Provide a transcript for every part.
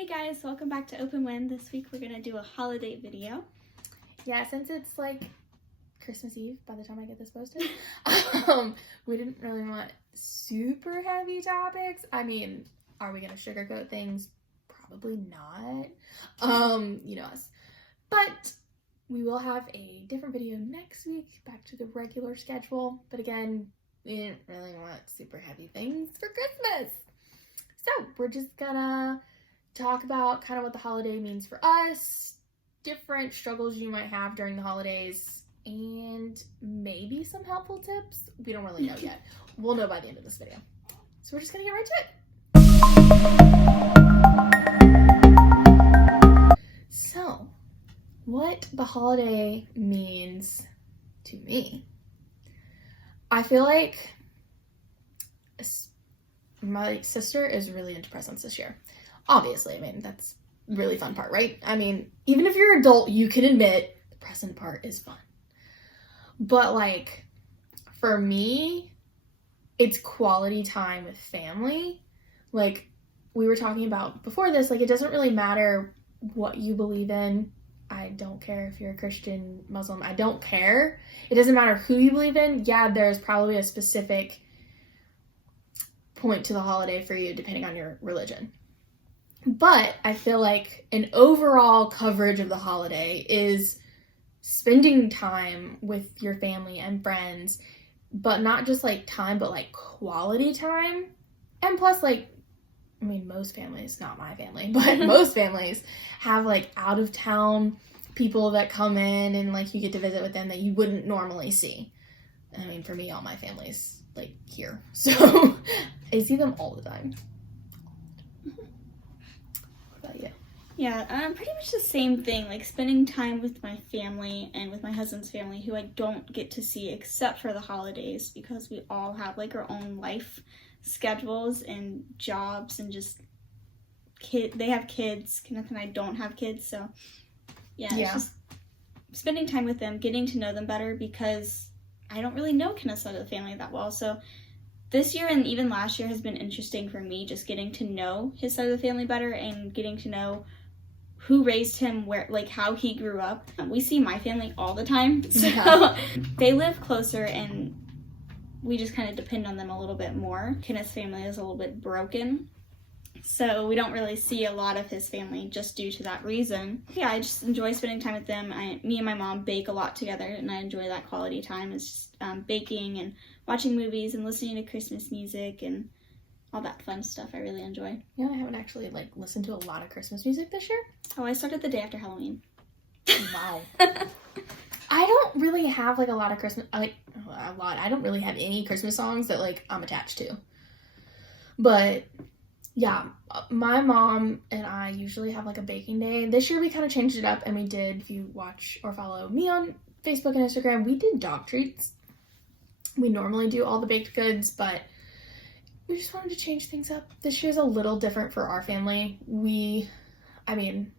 Hey guys, welcome back to Open Wind. This week we're going to do a holiday video. Yeah, since it's like Christmas Eve by the time I get this posted, we didn't really want super heavy topics. I mean, are we going to sugarcoat things? Probably not. You know us. But we will have a different video next week, back to the regular schedule. But again, we didn't really want super heavy things for Christmas. So we're just gonna talk about kind of what the holiday means for us, different struggles you might have during the holidays, and maybe some helpful tips. We don't really know yet. We'll know by the end of this video. So we're just gonna get right to it. So, what the holiday means to me. I feel like my sister is really into presents this year. Obviously, I mean, that's a really fun part, right? I mean, even if you're an adult, you can admit the present part is fun. But, like, for me, it's quality time with family. Like, we were talking about before this, like, it doesn't really matter what you believe in. I don't care if you're a Christian, Muslim. I don't care. It doesn't matter who you believe in. Yeah, there's probably a specific point to the holiday for you depending on your religion. But I feel like an overall coverage of the holiday is spending time with your family and friends, but not just like time, but like quality time. And plus, like, I mean, most families, not my family, but most families have like out of town people that come in and like you get to visit with them that you wouldn't normally see. I mean, for me, all my family's like here. So I see them all the time. Yeah, pretty much the same thing, like spending time with my family and with my husband's family, who I don't get to see except for the holidays because we all have like our own life schedules and jobs and just they have kids. Kenneth and I don't have kids, so yeah. It's just spending time with them, getting to know them better because I don't really know Kenneth's side of the family that well, so this year and even last year has been interesting for me, just getting to know his side of the family better and getting to know who raised him, where, like, how he grew up. We see my family all the time, so they live closer and we just kind of depend on them a little bit more. Kenneth's family is a little bit broken, so we don't really see a lot of his family just due to that reason. Yeah, I just enjoy spending time with them. Me and my mom bake a lot together, and I enjoy that quality time. It's just baking and watching movies and listening to Christmas music and all that fun stuff I really enjoy. Yeah, I haven't actually like listened to a lot of Christmas music this year. Oh, I started the day after Halloween. Wow. I don't really have like a lot of Christmas, I don't really have any Christmas songs that like I'm attached to. But yeah, my mom and I usually have like a baking day. This year we kind of changed it up and we did, if you watch or follow me on Facebook and Instagram, we did dog treats. We normally do all the baked goods, but we just wanted to change things up. This year's a little different for our family. I mean,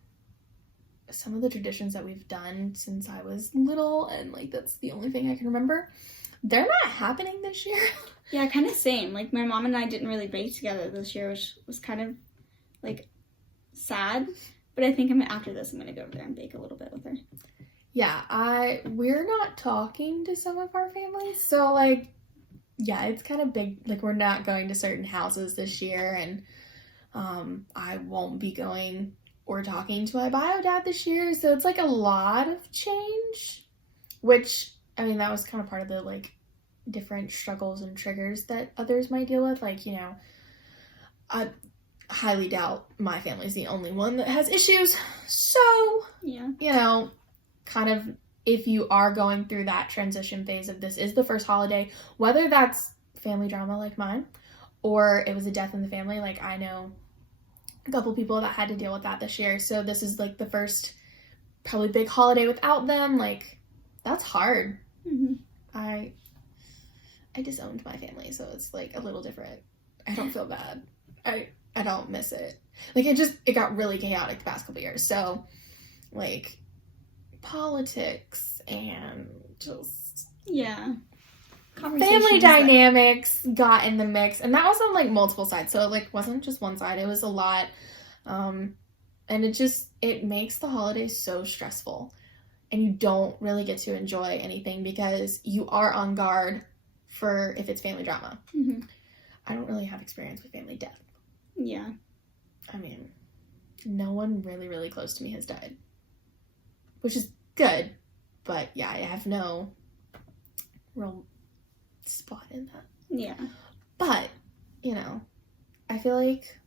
some of the traditions that we've done since I was little, and like that's the only thing I can remember, they're not happening this year. Yeah, kind of same. Like my mom and I didn't really bake together this year, which was kind of like sad. But I think after this, I'm gonna go over there and bake a little bit with her. Yeah, we're not talking to some of our families, so like, yeah, it's kind of big. Like we're not going to certain houses this year, and I won't be going or talking to my bio dad this year, so it's like a lot of change, which, I mean, that was kind of part of the like different struggles and triggers that others might deal with. Like, you know, I highly doubt my family's the only one that has issues, so yeah, you know, kind of, if you are going through that transition phase of this is the first holiday, whether that's family drama like mine or it was a death in the family, like I know a couple people that had to deal with that this year, so this is like the first probably big holiday without them. Like, that's hard. Mm-hmm. I disowned my family, so it's like a little different. I don't feel bad. I don't miss it. Like, it got really chaotic the past couple years, so like politics and just family dynamics got in the mix, and that was on like multiple sides, so it like wasn't just one side, it was a lot. And it makes the holidays so stressful. And you don't really get to enjoy anything because you are on guard for if it's family drama. Mm-hmm. I don't really have experience with family death. Yeah. I mean, no one really, really close to me has died. Which is good. But yeah, I have no real spot in that. Yeah. But, you know, I feel like,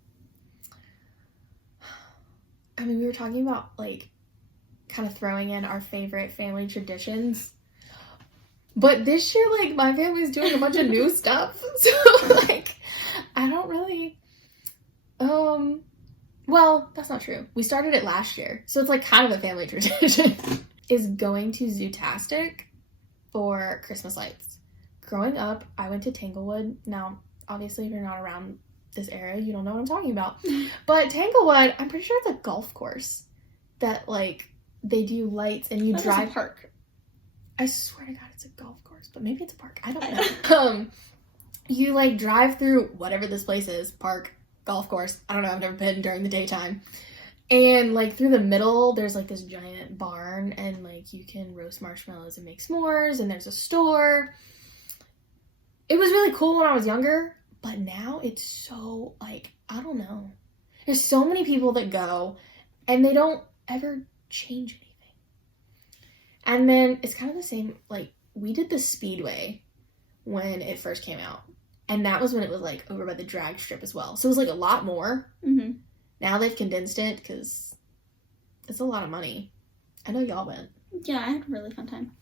I mean, we were talking about, like, kind of throwing in our favorite family traditions. But this year, like, my family's doing a bunch of new stuff. So, like, I don't really, well, that's not true. We started it last year. So it's, like, kind of a family tradition. Is going to Zootastic for Christmas lights. Growing up, I went to Tanglewood. Now, obviously, if you're not around this area, you don't know what I'm talking about. But Tanglewood, I'm pretty sure it's a golf course that, like, they do lights and you drive. It's a park. I swear to God, it's a golf course, but maybe it's a park. I don't know. You, like, drive through whatever this place is, park, golf course. I don't know. I've never been during the daytime. And, like, through the middle, there's, like, this giant barn, and, like, you can roast marshmallows and make s'mores, and there's a store. It was really cool when I was younger, but now it's so, like, I don't know. There's so many people that go, and they don't ever change anything. And then it's kind of the same, like, we did the Speedway when it first came out, and that was when it was, like, over by the drag strip as well. So it was, like, a lot more. Mm-hmm. Now they've condensed it because it's a lot of money. I know y'all went. Yeah, I had a really fun time.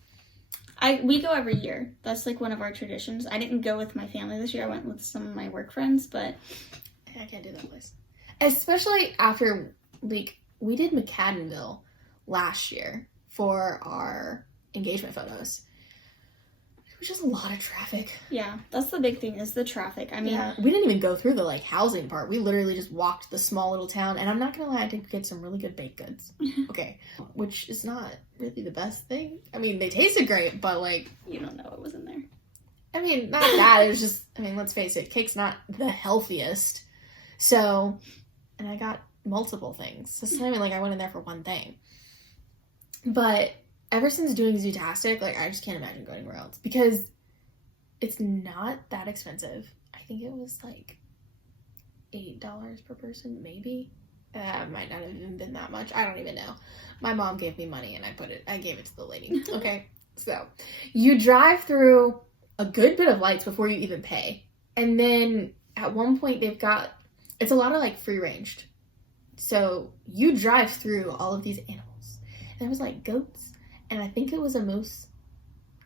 We go every year. That's, like, one of our traditions. I didn't go with my family this year. I went with some of my work friends, but I can't do that place. Especially after, like, we did McAdenville last year for our engagement photos. It was just a lot of traffic. Yeah, that's the big thing is the traffic. I mean, we didn't even go through the, like, housing part. We literally just walked the small little town, and I'm not gonna lie, I did get some really good baked goods. Okay, which is not really the best thing. I mean, they tasted great, but, like, you don't know what was in there. I mean, not that. It was just, I mean, let's face it, cake's not the healthiest. So, and I got multiple things. So it's not even like I went in there for one thing. But ever since doing Zootastic, like, I just can't imagine going anywhere else because it's not that expensive. I think it was like $8 per person, maybe. It might not have even been that much. I don't even know. My mom gave me money and I gave it to the lady. Okay. So you drive through a good bit of lights before you even pay. And then at one point it's a lot of, like, free ranged. So you drive through all of these animals. And there was, like, goats. And I think it was a moose.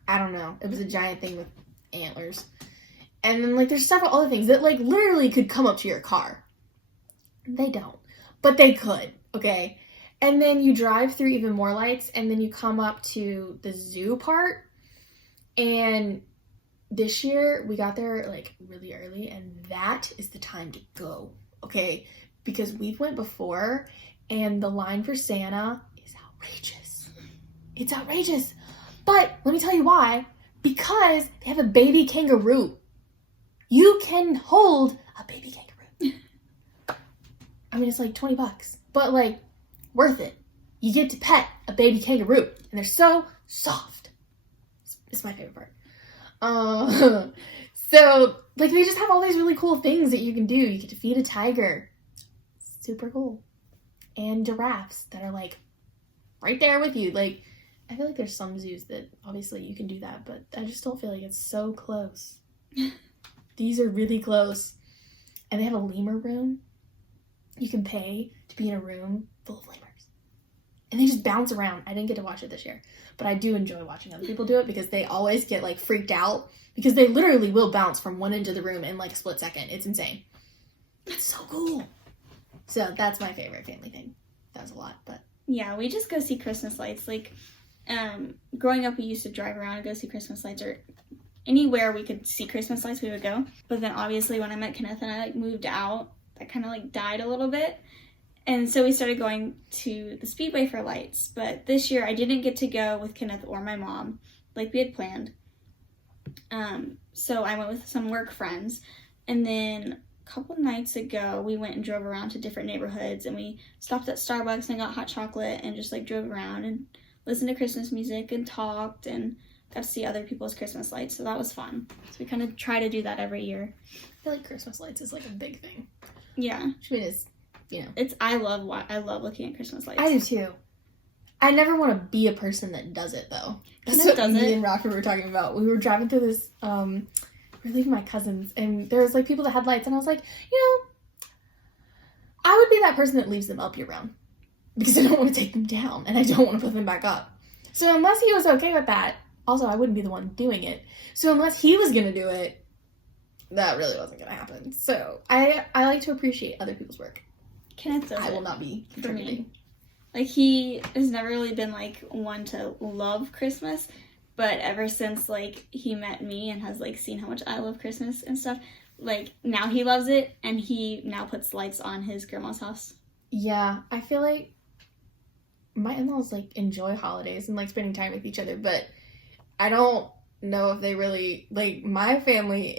I don't know. It was a giant thing with antlers. And then, like, there's several other things that, like, literally could come up to your car. They don't. But they could, okay? And then you drive through even more lights, and then you come up to the zoo part. And this year, we got there, like, really early, and that is the time to go, okay? Because we've went before, and the line for Santa is outrageous. It's outrageous. But let me tell you why. Because they have a baby kangaroo. You can hold a baby kangaroo. I mean, it's like $20, but, like, worth it. You get to pet a baby kangaroo, and they're so soft. It's my favorite part. So, like, they just have all these really cool things that you can do. You get to feed a tiger. Super cool. And giraffes that are, like, right there with you. Like, I feel like there's some zoos that obviously you can do that, but I just don't feel like it's so close. These are really close. And they have a lemur room. You can pay to be in a room full of lemurs. And they just bounce around. I didn't get to watch it this year, but I do enjoy watching other people do it because they always get, like, freaked out because they literally will bounce from one end of the room in, like, a split second. It's insane. It's so cool. So that's my favorite family thing. That was a lot, but yeah, we just go see Christmas lights. Like, growing up, we used to drive around and go see Christmas lights, or anywhere we could see Christmas lights, we would go. But then obviously when I met Kenneth and I, like, moved out, that kind of, like, died a little bit. And so we started going to the Speedway for lights. But this year I didn't get to go with Kenneth or my mom like we had planned. So I went with some work friends. And then couple nights ago, we went and drove around to different neighborhoods, and we stopped at Starbucks and got hot chocolate and just like drove around and listened to Christmas music and talked and got to see other people's Christmas lights. So that was fun. So we kind of try to do that every year. I feel like Christmas lights is like a big thing. Yeah. I mean, it's, you know. I love looking at Christmas lights. I do too. I never want to be a person that does it though. That's Kenneth what does me it. and Rocky were talking about. We were driving through this, we were leaving my cousins, and there was like people that had lights, and I was like, you know, I would be that person that leaves them up year round because I don't want to take them down and I don't want to put them back up. So unless he was okay with that, also I wouldn't be the one doing it. So unless he was gonna do it, that really wasn't gonna happen. So I like to appreciate other people's work. Kenneth does I it will not be for contributing. me. Like, he has never really been like one to love Christmas, but ever since like he met me and has like seen how much I love Christmas and stuff, like now he loves it, and he now puts lights on his grandma's house. Yeah, I feel like my in-laws like enjoy holidays and like spending time with each other, but I don't know if they really like my family.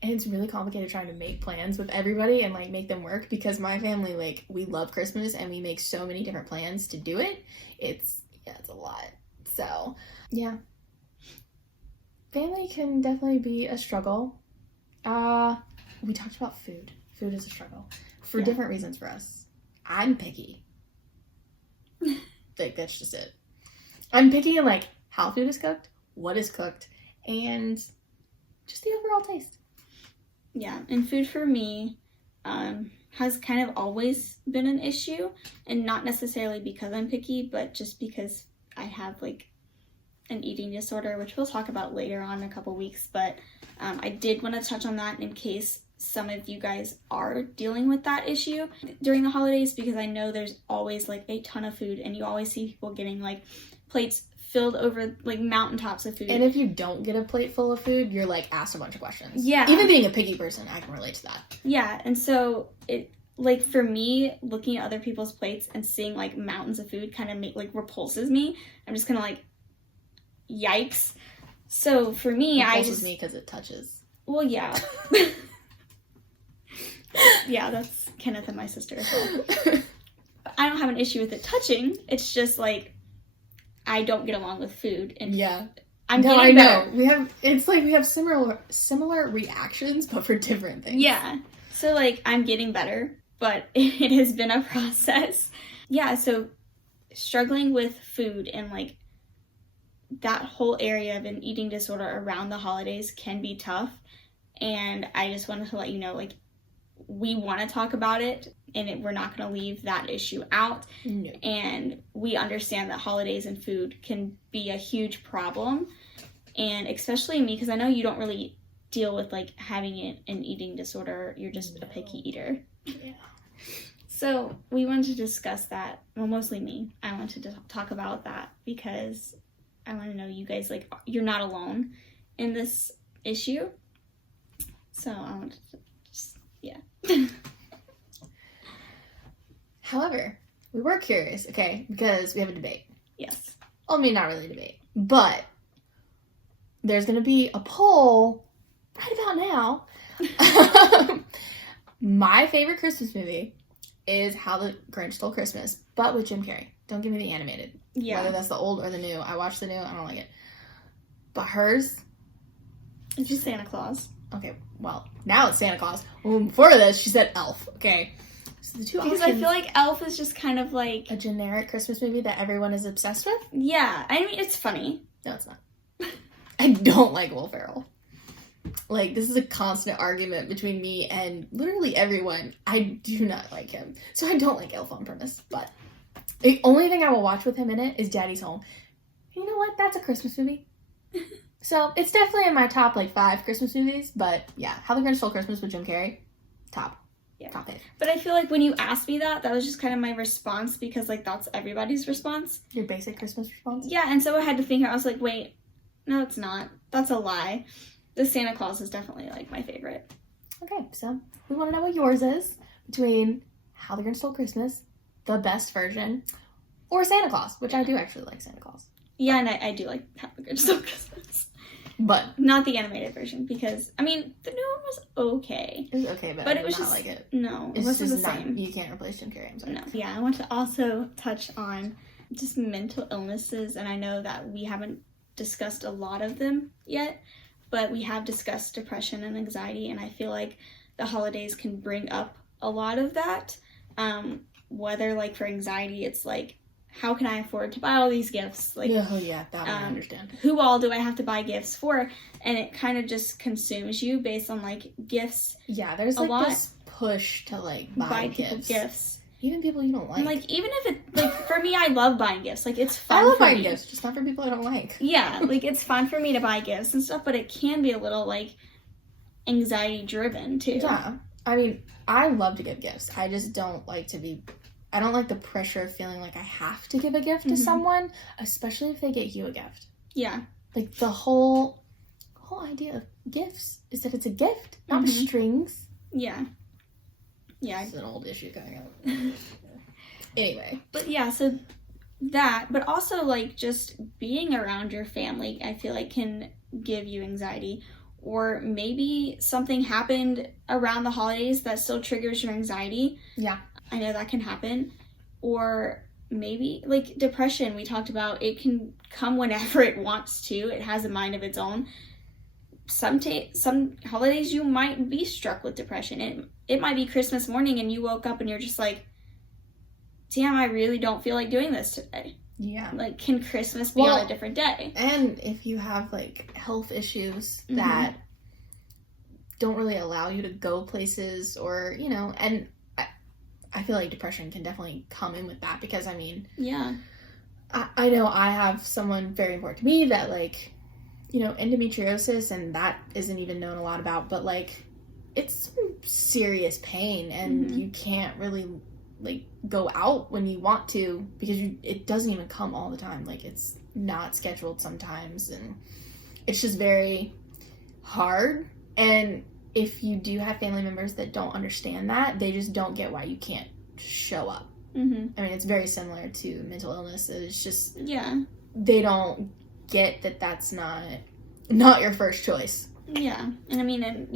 It's really complicated trying to make plans with everybody and like make them work, because my family, like, we love Christmas and we make so many different plans to do it. It's a lot. So yeah, family can definitely be a struggle. We talked about food. Food is a struggle for different reasons for us. I'm picky. Like, that's just it. I'm picky in like how food is cooked, what is cooked, and just the overall taste. Yeah, and food for me has kind of always been an issue, and not necessarily because I'm picky, but just because I have like an eating disorder, which we'll talk about later on in a couple weeks. But I did want to touch on that in case some of you guys are dealing with that issue during the holidays, because I know there's always like a ton of food, and you always see people getting like plates filled over like mountaintops of food. And if you don't get a plate full of food, you're like asked a bunch of questions. Yeah. Even being a picky person, I can relate to that. Yeah, and so it, like, for me, looking at other people's plates and seeing like mountains of food kind of repulses me. I'm just kind of like, yikes. So for me, Repulses me because it touches. Well, yeah. Yeah, that's Kenneth and my sister as well. But I don't have an issue with it touching. It's just like, I don't get along with food, and yeah, I'm no, getting I better. know. We have similar reactions, but for different things. Yeah, so like I'm getting better, but it has been a process. Yeah, so struggling with food and like that whole area of an eating disorder around the holidays can be tough, and I just wanted to let you know, like, we want to talk about it, and we're not going to leave that issue out. No. And we understand that holidays and food can be a huge problem, and especially me, because I know you don't really deal with like having an eating disorder. You're just a picky eater. Yeah. So we wanted to discuss that. Well, mostly me. I wanted to talk about that because I want to know you guys, like, you're not alone in this issue. So I wanted to just, yeah. However, we were curious, okay, because we have a debate. Yes. Well, I mean, not really a debate, but there's going to be a poll right about now. My favorite Christmas movie is How the Grinch Stole Christmas, but with Jim Carrey. Don't give me the animated. Yeah. Whether that's the old or the new. I watched the new. I don't like it. But hers... It's just Santa Claus. Okay, well, now it's Santa Claus. Well, before this, she said Elf. Okay. So the two Because options... I feel like Elf is just kind of like... a generic Christmas movie that everyone is obsessed with? Yeah. I mean, it's funny. No, it's not. I don't like Will Ferrell. Like, this is a constant argument between me and literally everyone. I do not like him. So I don't like Elf on Premise. But the only thing I will watch with him in it is Daddy's Home. You know what? That's a Christmas movie. So it's definitely in my top, like, 5 Christmas movies. But, yeah, How the Grinch Stole Christmas with Jim Carrey. Top. Yeah. Top 8. But I feel like when you asked me that was just kind of my response, because, like, that's everybody's response. Your basic Christmas response? Yeah, and so I had to think, I was like, wait, no, it's not. That's a lie. The Santa Claus is definitely, like, my favorite. Okay, so we want to know what yours is between How the Grinch Stole Christmas, the best version, or Santa Claus, which I do actually like Santa Claus. Yeah, and I do like How the Grinch Stole Christmas. But not the animated version, because I mean the new one was okay. it was okay, but it was not just like it. No, it It's wasn't the just not. same. You can't replace Jim Carrey. I'm sorry. No. Yeah, I want to also touch on just mental illnesses, and I know that we haven't discussed a lot of them yet, but we have discussed depression and anxiety, and I feel like the holidays can bring up a lot of that. Whether, like, for anxiety, it's like, how can I afford to buy all these gifts? Like, Oh yeah, that one I understand. Who all do I have to buy gifts for? And it kind of just consumes you based on, like, gifts. Yeah, there's a like lot. This push to like buy people gifts. Even people you don't like. And, like, even if it, like, for me, I love buying gifts. Like, it's fun. I love for buying me. gifts, just not for people I don't like. Yeah, like, it's fun for me to buy gifts and stuff, but it can be a little, like, anxiety driven too. Yeah, I mean, I love to give gifts. I just don't like to be. I don't like the pressure of feeling like I have to give a gift to someone, especially if they get you a gift. Yeah. Like the whole idea of gifts is that it's a gift, not strings. Yeah. Yeah. It's an old issue coming up. Anyway. But yeah, so that, but also like just being around your family, I feel like can give you anxiety. Or maybe something happened around the holidays that still triggers your anxiety. Yeah. I know that can happen. Or maybe like depression, we talked about, it can come whenever it wants to. It has a mind of its own. Some holidays you might be struck with depression. It might be Christmas morning and you woke up and you're just like, damn, I really don't feel like doing this today. Yeah. Like, can Christmas be on a different day? And if you have like health issues that don't really allow you to go places, or, you know, and I feel like depression can definitely come in with that, because I mean, yeah, I know I have someone very important to me that, like, you know, endometriosis, and that isn't even known a lot about, but like it's some serious pain, and you can't really like go out when you want to, because it doesn't even come all the time. Like, it's not scheduled sometimes, and it's just very hard. And if you do have family members that don't understand that, they just don't get why you can't show up. I mean, it's very similar to mental illness. It's just, they don't get that that's not your first choice. Yeah. And I mean,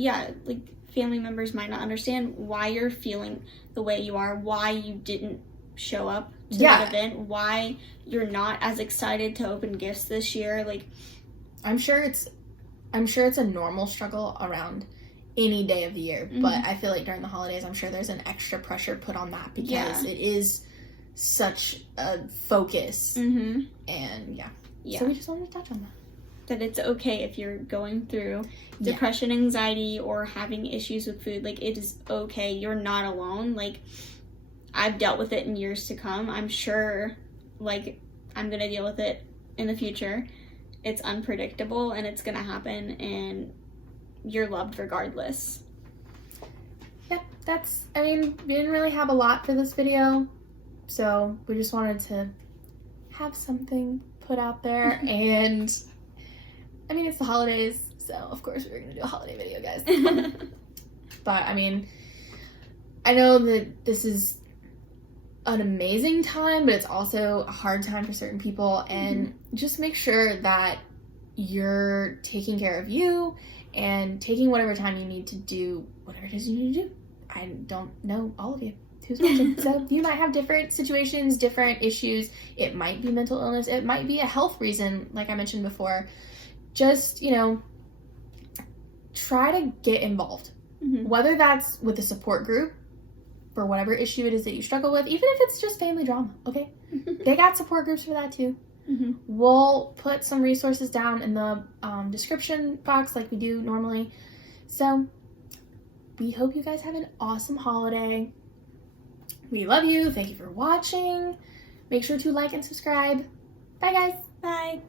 like, family members might not understand why you're feeling the way you are, why you didn't show up to that event, why you're not as excited to open gifts this year. Like, I'm sure it's a normal struggle around any day of the year, but I feel like during the holidays, I'm sure there's an extra pressure put on that, because it is such a focus. And so we just wanted to touch on that it's okay if you're going through depression, anxiety, or having issues with food. Like, it is okay. You're not alone. Like, I've dealt with it in years to come. I'm sure, like, I'm gonna deal with it in the future. It's unpredictable, and it's gonna happen, and you're loved regardless. Yeah, I mean, we didn't really have a lot for this video, so we just wanted to have something put out there. And I mean, it's the holidays, so of course we were gonna do a holiday video, guys. But I mean, I know that this is an amazing time, but it's also a hard time for certain people, and just make sure that you're taking care of you and taking whatever time you need to do whatever it is you need to do. I don't know all of you who's watching, so you might have different situations, different issues. It might be mental illness, it might be a health reason, like I mentioned before. Just, you know, try to get involved, whether that's with a support group for whatever issue it is that you struggle with, even if it's just family drama, okay? They got support groups for that too. We'll put some resources down in the description box like we do normally. So we hope you guys have an awesome holiday. We love you. Thank you for watching. Make sure to like and subscribe. Bye, guys. Bye.